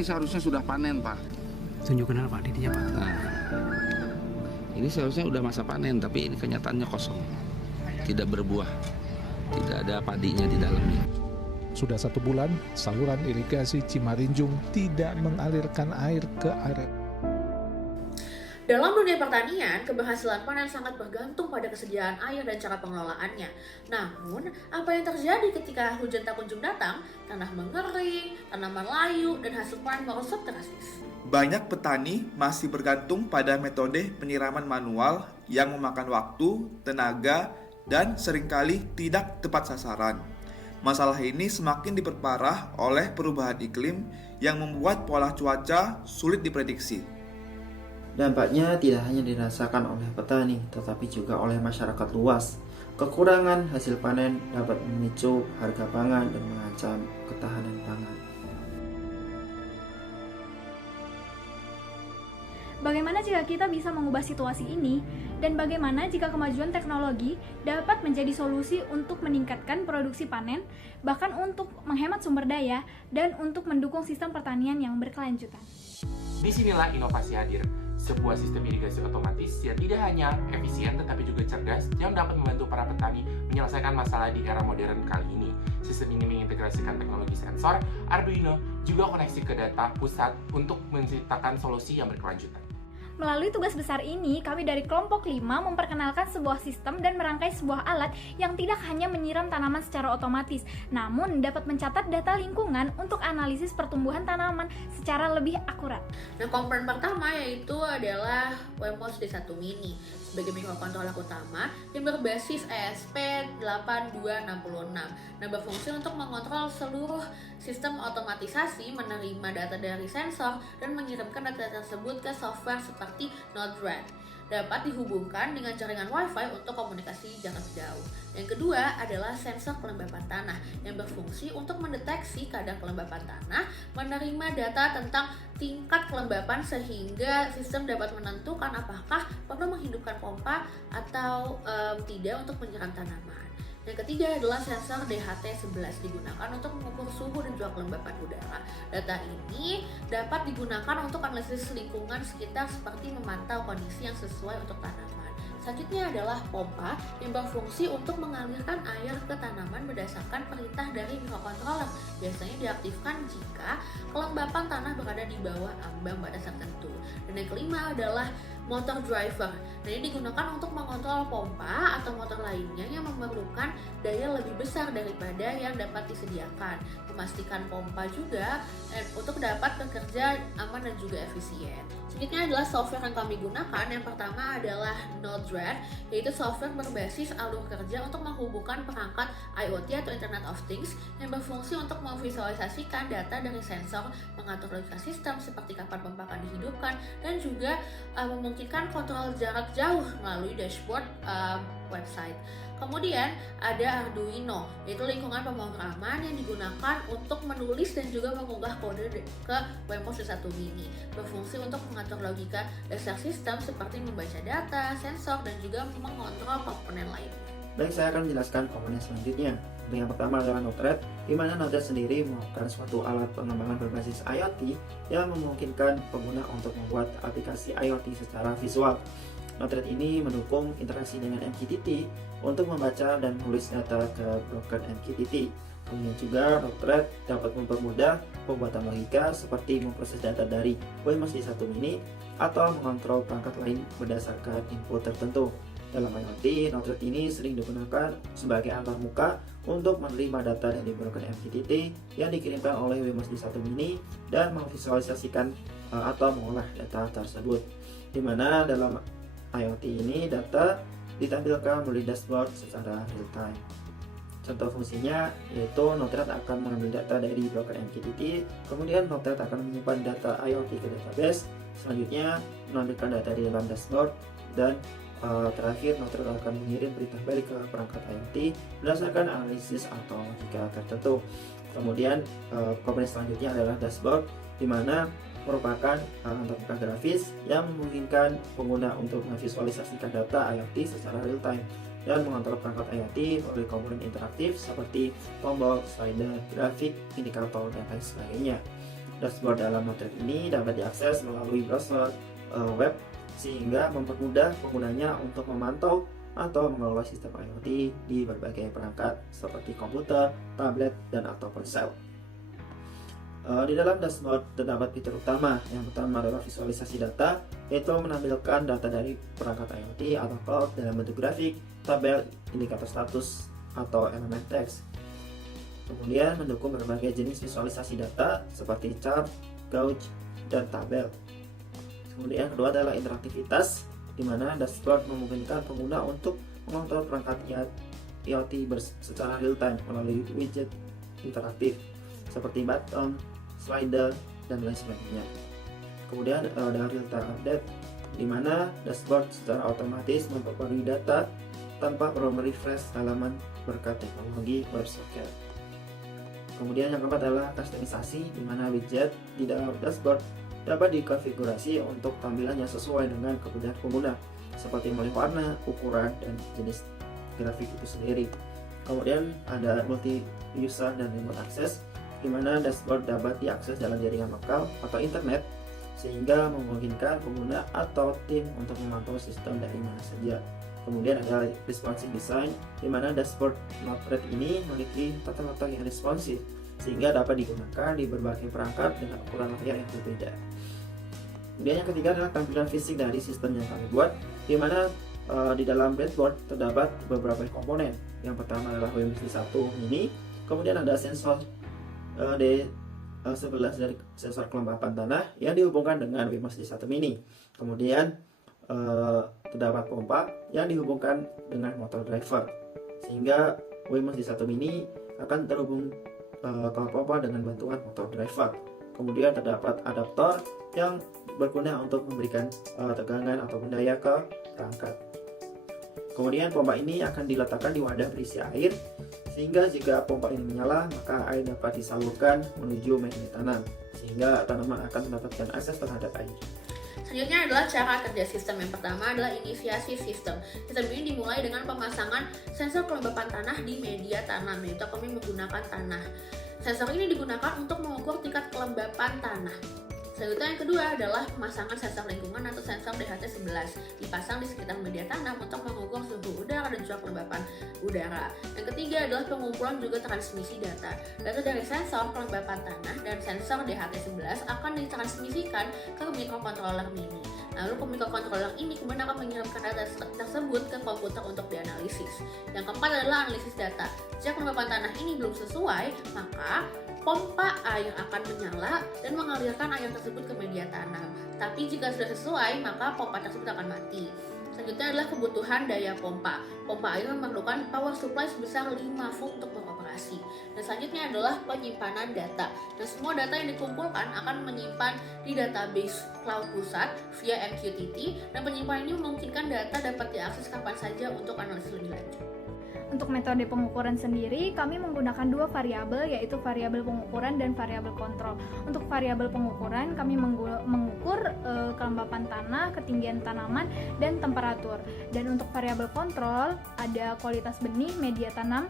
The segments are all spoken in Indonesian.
ini seharusnya sudah panen, Pak. Tunjukkan apa titiknya, Pak. Nah, ini seharusnya udah masa panen, tapi ini kenyataannya kosong. Tidak berbuah. Tidak ada padinya di dalamnya. Sudah 1 bulan, saluran irigasi Cimarinjung tidak mengalirkan air ke area. Dalam dunia pertanian, keberhasilan panen sangat bergantung pada kesediaan air dan cara pengelolaannya. Namun, apa yang terjadi ketika hujan tak kunjung datang? Tanah mengering, tanaman layu, dan hasil panen merosot drastis. Banyak petani masih bergantung pada metode penyiraman manual yang memakan waktu, tenaga, dan seringkali tidak tepat sasaran. Masalah ini semakin diperparah oleh perubahan iklim yang membuat pola cuaca sulit diprediksi. Dampaknya tidak hanya dirasakan oleh petani, tetapi juga oleh masyarakat luas. Kekurangan hasil panen dapat memicu harga pangan dan mengancam ketahanan pangan. Bagaimana jika kita bisa mengubah situasi ini? Dan bagaimana jika kemajuan teknologi dapat menjadi solusi untuk meningkatkan produksi panen, bahkan untuk menghemat sumber daya, dan untuk mendukung sistem pertanian yang berkelanjutan? Disinilah inovasi hadir. Sebuah sistem irigasi otomatis yang tidak hanya efisien tetapi juga cerdas yang dapat membantu para petani menyelesaikan masalah di era modern kali ini. Sistem ini mengintegrasikan teknologi sensor, Arduino, juga koneksi ke data pusat untuk menciptakan solusi yang berkelanjutan. Melalui tugas besar ini, kami dari kelompok 5 memperkenalkan sebuah sistem dan merangkai sebuah alat yang tidak hanya menyiram tanaman secara otomatis, namun dapat mencatat data lingkungan untuk analisis pertumbuhan tanaman secara lebih akurat. Nah, komponen pertama yaitu adalah Wemos D1 Mini sebagai mikrokontroler utama yang berbasis ESP8266. Nah, berfungsi untuk mengontrol seluruh sistem otomatisasi, menerima data dari sensor, dan mengirimkan data tersebut ke software seperti Node-RED. Dapat dihubungkan dengan jaringan Wi-Fi untuk komunikasi jarak jauh. Yang kedua adalah sensor kelembapan tanah yang berfungsi untuk mendeteksi kadar kelembapan tanah, menerima data tentang tingkat kelembapan sehingga sistem dapat menentukan apakah perlu menghidupkan pompa atau tidak untuk menyiram tanaman. Yang ketiga adalah sensor DHT11 digunakan untuk mengukur suhu dan juga kelembapan udara. Data ini dapat digunakan untuk analisis lingkungan sekitar seperti memantau kondisi yang sesuai untuk tanaman. Selanjutnya adalah pompa yang berfungsi untuk mengalirkan air ke tanaman berdasarkan perintah dari mikrokontroler. Biasanya diaktifkan jika kelembapan tanah berada di bawah ambang batas tertentu. Dan yang kelima adalah motor driver. Nah, ini digunakan untuk mengontrol pompa atau motor lainnya yang memerlukan daya lebih besar daripada yang dapat disediakan. Memastikan pompa juga untuk dapat bekerja aman dan juga efisien. Selanjutnya adalah software yang kami gunakan. Yang pertama adalah Node-RED, yaitu software berbasis alur kerja untuk menghubungkan perangkat IoT atau Internet of Things yang berfungsi untuk memvisualisasikan data dari sensor, mengatur logika sistem seperti kapan pompa akan dihidupkan, dan juga memungkinkan kontrol jarak jauh melalui dashboard website. Kemudian ada Arduino, yaitu lingkungan pemrograman yang digunakan untuk menulis dan juga mengunggah kode ke Wemos D1 Mini. Berfungsi untuk mengatur logika dasar sistem seperti membaca data, sensor, dan juga mengontrol komponen lainnya. Baik, saya akan menjelaskan komponen selanjutnya. Yang pertama adalah Node-RED, di mana Node-RED sendiri merupakan suatu alat pengembangan berbasis IoT yang memungkinkan pengguna untuk membuat aplikasi IoT secara visual. Node-RED ini mendukung interaksi dengan MQTT untuk membaca dan menulis data ke broker MQTT. Kemudian juga Node-RED dapat mempermudah pembuatan logika seperti memproses data dari Wemos D1 Mini atau mengontrol perangkat lain berdasarkan input tertentu. Dalam IoT, Node-RED ini sering digunakan sebagai antarmuka untuk menerima data dari broker MQTT yang dikirimkan oleh Wemos D1 Mini dan memvisualisasikan atau mengolah data tersebut. Di mana dalam IoT ini data ditampilkan melalui dashboard secara real time. Contoh fungsinya yaitu Node-RED akan mengambil data dari broker MQTT, kemudian Node-RED akan menyimpan data IoT ke database, selanjutnya menampilkan data di dalam dashboard, dan terakhir Node-RED akan mengirim perintah balik ke perangkat IoT berdasarkan analisis atau logika tertentu. Kemudian komponen selanjutnya adalah dashboard, di mana merupakan antarmuka grafis yang memungkinkan pengguna untuk memvisualisasikan data IoT secara real time dan mengontrol perangkat IoT melalui komponen interaktif seperti tombol, slider, grafik, indikator, dan lain sebagainya. Dashboard dalam Node-RED ini dapat diakses melalui browser web sehingga mempermudah penggunanya untuk memantau atau mengelola sistem IoT di berbagai perangkat seperti komputer, tablet, dan atau ponsel. Di dalam dashboard terdapat fitur utama. Yang pertama adalah visualisasi data, yaitu menampilkan data dari perangkat IoT atau cloud dalam bentuk grafik, tabel, indikator status, atau elemen teks. Kemudian mendukung berbagai jenis visualisasi data seperti chart, gauge, dan tabel. Kemudian kedua adalah interaktivitas, di mana dashboard memungkinkan pengguna untuk mengontrol perangkat IoT secara real time melalui widget interaktif seperti button, slider, dan lain sebagainya. Kemudian ada real time update, di mana dashboard secara otomatis memperbarui data tanpa perlu merefresh halaman berkat teknologi WebSocket. Kemudian yang keempat adalah customisasi, di mana widget di dalam dashboard dapat dikonfigurasi untuk tampilannya sesuai dengan kebutuhan pengguna, seperti mulai warna, ukuran, dan jenis grafik itu sendiri. Kemudian ada multi user dan remote access, di mana dashboard dapat diakses dalam jaringan lokal atau internet, sehingga memungkinkan pengguna atau tim untuk memantau sistem dari mana saja. Kemudian ada responsive design, di mana dashboard Node-RED ini memiliki tata letak yang responsif, sehingga dapat digunakan di berbagai perangkat dengan ukuran layar yang berbeda. Kemudian yang ketiga adalah tampilan fisik dari sistem yang kami buat, di mana di dalam dashboard terdapat beberapa komponen. Yang pertama adalah WMC1 mini, kemudian ada sensor D11 dari sensor kelembapan tanah yang dihubungkan dengan WMC1 mini. Kemudian terdapat pompa yang dihubungkan dengan motor driver, sehingga WMC1 mini akan terhubung ke pompa dengan bantuan motor driver. Kemudian terdapat adaptor yang berguna untuk memberikan tegangan atau daya ke perangkat. Kemudian pompa ini akan diletakkan di wadah berisi air, sehingga jika pompa ini menyala, maka air dapat disalurkan menuju media tanam, sehingga tanaman akan mendapatkan akses terhadap air. Selanjutnya adalah cara kerja sistem. Yang pertama adalah inisiasi sistem. Sistem ini dimulai dengan pemasangan sensor kelembapan tanah di media tanam, yaitu kami menggunakan tanah. Sensor ini digunakan untuk mengukur tingkat kelembapan tanah. Selanjutnya yang kedua adalah pemasangan sensor lingkungan atau sensor DHT11 dipasang di sekitar media tanam untuk mengukur suhu udara dan juga kelembapan udara. Yang ketiga adalah pengumpulan juga transmisi data. Data dari sensor kelembapan tanah dan sensor DHT11 akan ditransmisikan ke microcontroller mini. Lalu microcontroller ini kemudian akan mengirimkan data tersebut ke komputer untuk dianalisis. Yang keempat adalah analisis data. Jika kelembapan tanah ini belum sesuai, maka pompa air akan menyala dan mengalirkan air tersebut ke media tanam. Tapi jika sudah sesuai, maka pompa tersebut akan mati. Selanjutnya adalah kebutuhan daya pompa. Pompa air memerlukan power supply sebesar 5 volt untuk beroperasi. Dan selanjutnya adalah penyimpanan data. Dan semua data yang dikumpulkan akan menyimpan di database cloud pusat via MQTT, dan penyimpanan ini memungkinkan data dapat diakses kapan saja untuk analisis lebih lanjut. Untuk metode pengukuran sendiri, kami menggunakan dua variabel, yaitu variabel pengukuran dan variabel kontrol. Untuk variabel pengukuran, kami mengukur kelembapan tanah, ketinggian tanaman, dan temperatur. Dan untuk variabel kontrol, ada kualitas benih, media tanam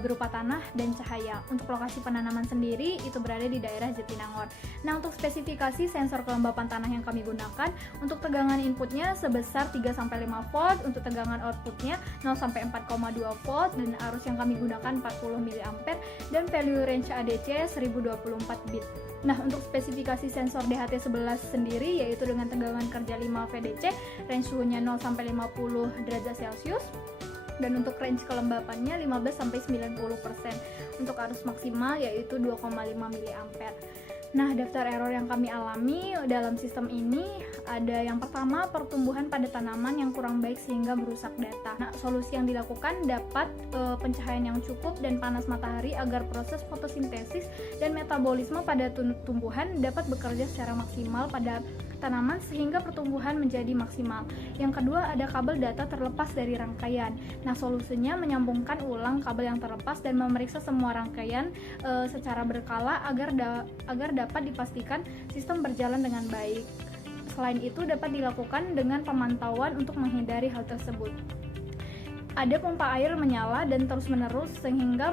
berupa tanah, dan cahaya. Untuk lokasi penanaman sendiri, itu berada di daerah Jatinangor. Nah, untuk spesifikasi sensor kelembapan tanah yang kami gunakan, untuk tegangan inputnya sebesar 3-5 volt, untuk tegangan outputnya 0-4,2 volt, dan arus yang kami gunakan 40 mA, dan value range ADC 1024 bit. Nah, untuk spesifikasi sensor DHT11 sendiri, yaitu dengan tegangan kerja 5 VDC, range suhunya 0-50 derajat Celcius, dan untuk range kelembapannya 15-90%. Untuk arus maksimal yaitu 2,5 mA. Nah, daftar error yang kami alami dalam sistem ini ada yang pertama, pertumbuhan pada tanaman yang kurang baik sehingga merusak data. Nah, solusi yang dilakukan dapat pencahayaan yang cukup dan panas matahari agar proses fotosintesis dan metabolisme pada tumbuhan dapat bekerja secara maksimal pada tanaman sehingga pertumbuhan menjadi maksimal. Yang kedua, ada kabel data terlepas dari rangkaian. Nah, solusinya menyambungkan ulang kabel yang terlepas dan memeriksa semua rangkaian secara berkala agar dapat dipastikan sistem berjalan dengan baik. Selain itu, dapat dilakukan dengan pemantauan untuk menghindari hal tersebut. Ada pompa air menyala dan terus-menerus sehingga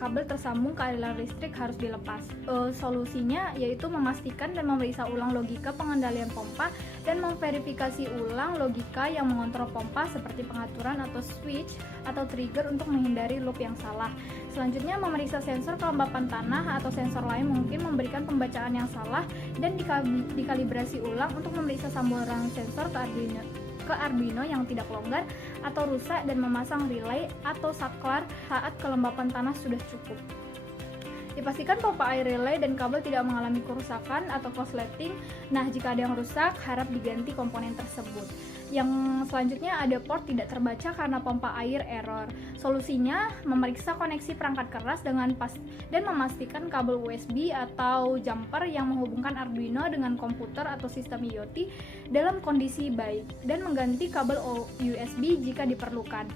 kabel tersambung ke aliran listrik harus dilepas. Solusinya yaitu memastikan dan memeriksa ulang logika pengendalian pompa dan memverifikasi ulang logika yang mengontrol pompa seperti pengaturan atau switch atau trigger untuk menghindari loop yang salah. Selanjutnya, memeriksa sensor kelembapan tanah atau sensor lain mungkin memberikan pembacaan yang salah dan dikalibrasi ulang untuk memeriksa saluran sensor ke Arduino yang tidak longgar atau rusak dan memasang relay atau saklar saat kelembapan tanah sudah cukup. Dipastikan pompa air relay dan kabel tidak mengalami kerusakan atau korsleting. Nah, jika ada yang rusak, harap diganti komponen tersebut. Yang selanjutnya ada port tidak terbaca karena pompa air error. Solusinya, memeriksa koneksi perangkat keras dan memastikan kabel USB atau jumper yang menghubungkan Arduino dengan komputer atau sistem IoT dalam kondisi baik dan mengganti kabel USB jika diperlukan.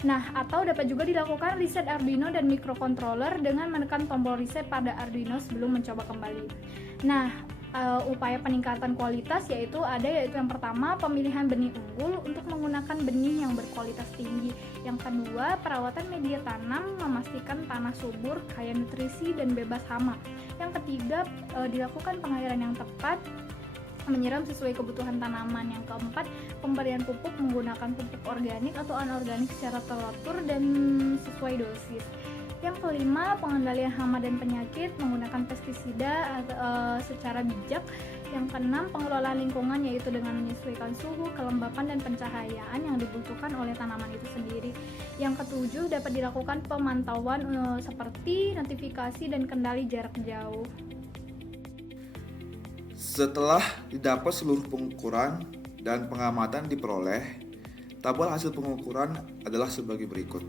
Nah, atau dapat juga dilakukan reset Arduino dan microcontroller dengan menekan tombol reset pada Arduino sebelum mencoba kembali. Nah, upaya peningkatan kualitas yaitu yang pertama, pemilihan benih unggul untuk menggunakan benih yang berkualitas tinggi. Yang kedua, perawatan media tanam, memastikan tanah subur, kaya nutrisi dan bebas hama. Yang ketiga, dilakukan pengairan yang tepat, menyiram sesuai kebutuhan tanaman. Yang keempat, pemberian pupuk menggunakan pupuk organik atau anorganik secara teratur dan sesuai dosis. Yang kelima, pengendalian hama dan penyakit menggunakan pestisida secara bijak. Yang keenam, pengelolaan lingkungan yaitu dengan menyesuaikan suhu, kelembapan dan pencahayaan yang dibutuhkan oleh tanaman itu sendiri. Yang ketujuh, dapat dilakukan pemantauan seperti notifikasi dan kendali jarak jauh. Setelah didapat seluruh pengukuran dan pengamatan diperoleh, tabel hasil pengukuran adalah sebagai berikut.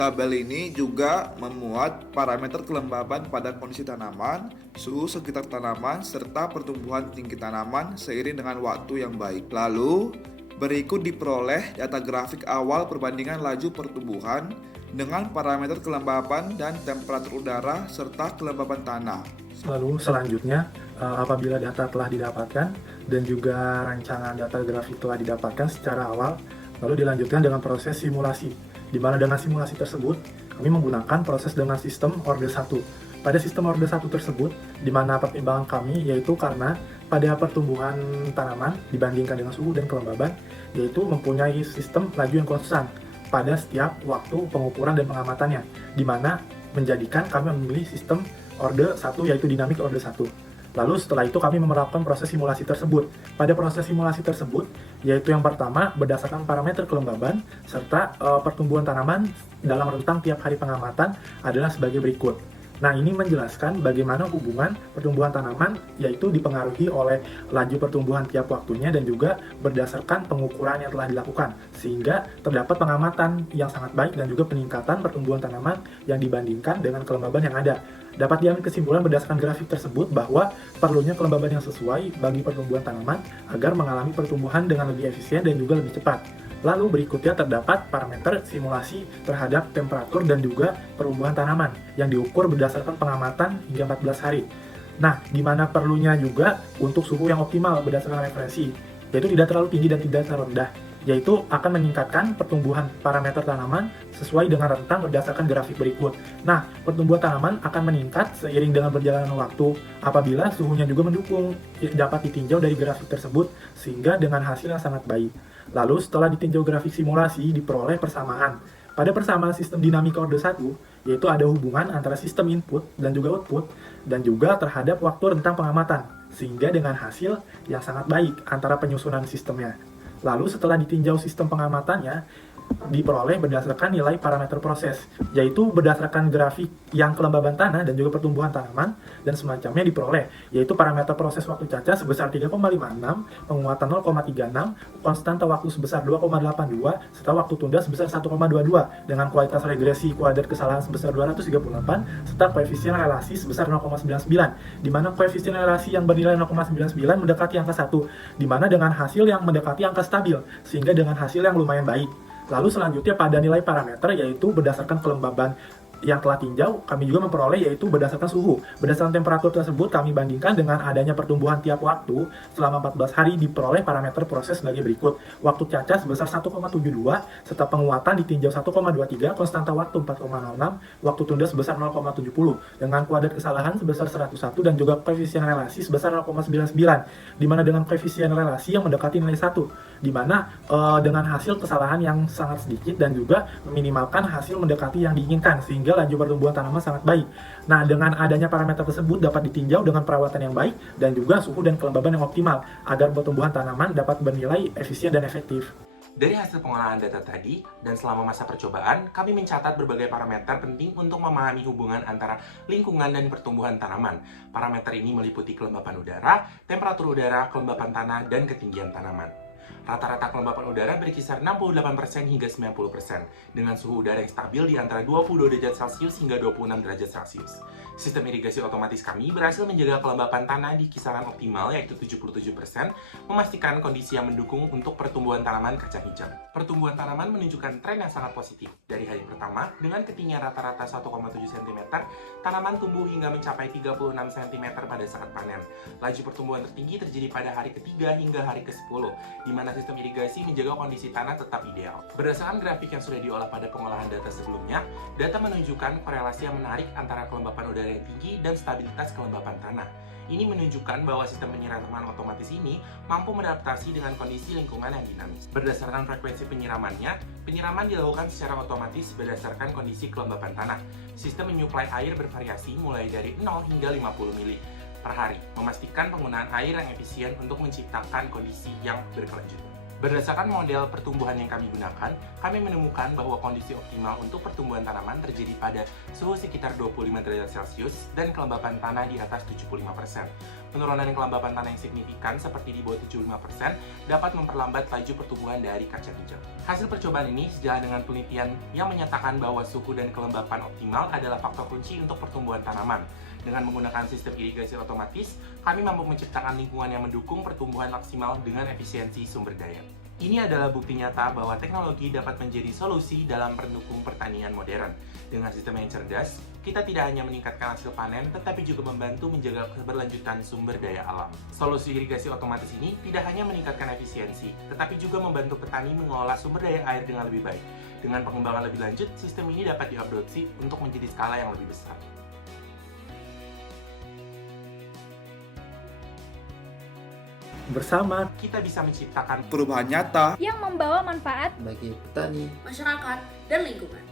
Tabel ini juga memuat parameter kelembaban pada kondisi tanaman, suhu sekitar tanaman, serta pertumbuhan tinggi tanaman seiring dengan waktu yang baik. Lalu, berikut diperoleh data grafik awal perbandingan laju pertumbuhan dengan parameter kelembaban dan temperatur udara serta kelembapan tanah. Lalu selanjutnya, apabila data telah didapatkan dan juga rancangan data grafik telah didapatkan secara awal, lalu dilanjutkan dengan proses simulasi. Di mana dengan simulasi tersebut, kami menggunakan proses dengan sistem Orde 1. Pada sistem Orde 1 tersebut, di mana pertimbangan kami yaitu karena pada pertumbuhan tanaman dibandingkan dengan suhu dan kelembaban, yaitu mempunyai sistem laju yang konstan pada setiap waktu pengukuran dan pengamatannya, di mana menjadikan kami memilih sistem Orde 1 yaitu dinamik Orde 1. Lalu setelah itu kami menerapkan proses simulasi tersebut. Pada proses simulasi tersebut, yaitu yang pertama berdasarkan parameter kelembaban serta pertumbuhan tanaman dalam rentang tiap hari pengamatan adalah sebagai berikut. Nah, ini menjelaskan bagaimana hubungan pertumbuhan tanaman yaitu dipengaruhi oleh laju pertumbuhan tiap waktunya dan juga berdasarkan pengukuran yang telah dilakukan, sehingga terdapat pengamatan yang sangat baik dan juga peningkatan pertumbuhan tanaman yang dibandingkan dengan kelembaban yang ada. Dapat diambil kesimpulan berdasarkan grafik tersebut bahwa perlunya kelembaban yang sesuai bagi pertumbuhan tanaman agar mengalami pertumbuhan dengan lebih efisien dan juga lebih cepat. Lalu berikutnya terdapat parameter simulasi terhadap temperatur dan juga pertumbuhan tanaman yang diukur berdasarkan pengamatan hingga 14 hari. Nah, di mana perlunya juga untuk suhu yang optimal berdasarkan referensi, yaitu tidak terlalu tinggi dan tidak terlalu rendah, yaitu akan meningkatkan pertumbuhan parameter tanaman sesuai dengan rentang berdasarkan grafik berikut. Nah, pertumbuhan tanaman akan meningkat seiring dengan berjalannya waktu apabila suhunya juga mendukung, dapat ditinjau dari grafik tersebut sehingga dengan hasil yang sangat baik. Lalu setelah ditinjau grafik simulasi diperoleh persamaan. Pada persamaan sistem dinamika Orde 1, yaitu ada hubungan antara sistem input dan juga output dan juga terhadap waktu rentang pengamatan, sehingga dengan hasil yang sangat baik antara penyusunan sistemnya. Lalu setelah ditinjau sistem pengamatannya, diperoleh berdasarkan nilai parameter proses, yaitu berdasarkan grafik yang kelembaban tanah dan juga pertumbuhan tanaman dan semacamnya diperoleh, yaitu parameter proses waktu caca sebesar 3,56, penguatan 0,36, konstanta waktu sebesar 2,82, serta waktu tunda sebesar 1,22 dengan kualitas regresi kuadrat kesalahan sebesar 238, serta koefisien relasi sebesar 0,99, di mana koefisien relasi yang bernilai 0,99 mendekati angka 1, di mana dengan hasil yang mendekati angka stabil, sehingga dengan hasil yang lumayan baik. Lalu selanjutnya pada nilai parameter yaitu berdasarkan kelembaban yang telah tinjau, kami juga memperoleh yaitu berdasarkan suhu. Berdasarkan temperatur tersebut, kami bandingkan dengan adanya pertumbuhan tiap waktu selama 14 hari diperoleh parameter proses sebagai berikut. Waktu caca sebesar 1,72, serta penguatan ditinjau 1,23, konstanta waktu 4,06, waktu tunda sebesar 0,70, dengan kuadrat kesalahan sebesar 101 dan juga koefisien relasi sebesar 0,99, di mana dengan koefisien relasi yang mendekati nilai 1, di mana dengan hasil kesalahan yang sangat sedikit dan juga meminimalkan hasil mendekati yang diinginkan, sehingga laju pertumbuhan tanaman sangat baik. Nah, dengan adanya parameter tersebut dapat ditinjau dengan perawatan yang baik dan juga suhu dan kelembaban yang optimal agar pertumbuhan tanaman dapat bernilai efisien dan efektif. Dari hasil pengolahan data tadi, dan selama masa percobaan, kami mencatat berbagai parameter penting untuk memahami hubungan antara lingkungan dan pertumbuhan tanaman. Parameter ini meliputi kelembapan udara, temperatur udara, kelembapan tanah, dan ketinggian tanaman. Rata-rata kelembapan udara berkisar 68% hingga 90%, dengan suhu udara yang stabil di antara 22 derajat Celcius hingga 26 derajat Celcius. Sistem irigasi otomatis kami berhasil menjaga kelembapan tanah di kisaran optimal yaitu 77%, memastikan kondisi yang mendukung untuk pertumbuhan tanaman kacang hijau. Pertumbuhan tanaman menunjukkan tren yang sangat positif. Dari hari pertama, dengan ketinggian rata-rata 1,7 cm, tanaman tumbuh hingga mencapai 36 cm pada saat panen. Laju pertumbuhan tertinggi terjadi pada hari ketiga hingga hari ke-10, di mana sistem irigasi menjaga kondisi tanah tetap ideal. Berdasarkan grafik yang sudah diolah pada pengolahan data sebelumnya, data menunjukkan korelasi yang menarik antara kelembapan udara yang tinggi dan stabilitas kelembapan tanah. Ini menunjukkan bahwa sistem penyiraman otomatis ini mampu beradaptasi dengan kondisi lingkungan yang dinamis. Berdasarkan frekuensi penyiramannya, penyiraman dilakukan secara otomatis berdasarkan kondisi kelembapan tanah. Sistem menyuplai air bervariasi mulai dari 0 hingga 50 mili per hari, memastikan penggunaan air yang efisien untuk menciptakan kondisi yang berkelanjutan. Berdasarkan model pertumbuhan yang kami gunakan, kami menemukan bahwa kondisi optimal untuk pertumbuhan tanaman terjadi pada suhu sekitar 25 derajat Celcius dan kelembapan tanah di atas 75%. Penurunan kelembapan tanah yang signifikan seperti di bawah 75% dapat memperlambat laju pertumbuhan dari kacang hijau. Hasil percobaan ini sejalan dengan penelitian yang menyatakan bahwa suhu dan kelembapan optimal adalah faktor kunci untuk pertumbuhan tanaman. Dengan menggunakan sistem irigasi otomatis, kami mampu menciptakan lingkungan yang mendukung pertumbuhan maksimal dengan efisiensi sumber daya. Ini adalah bukti nyata bahwa teknologi dapat menjadi solusi dalam mendukung pertanian modern. Dengan sistem yang cerdas, kita tidak hanya meningkatkan hasil panen, tetapi juga membantu menjaga keberlanjutan sumber daya alam. Solusi irigasi otomatis ini tidak hanya meningkatkan efisiensi, tetapi juga membantu petani mengelola sumber daya air dengan lebih baik. Dengan pengembangan lebih lanjut, sistem ini dapat diadopsi untuk menjadi skala yang lebih besar. Bersama, kita bisa menciptakan Perubahan nyata yang membawa manfaat bagi petani, masyarakat, dan lingkungan.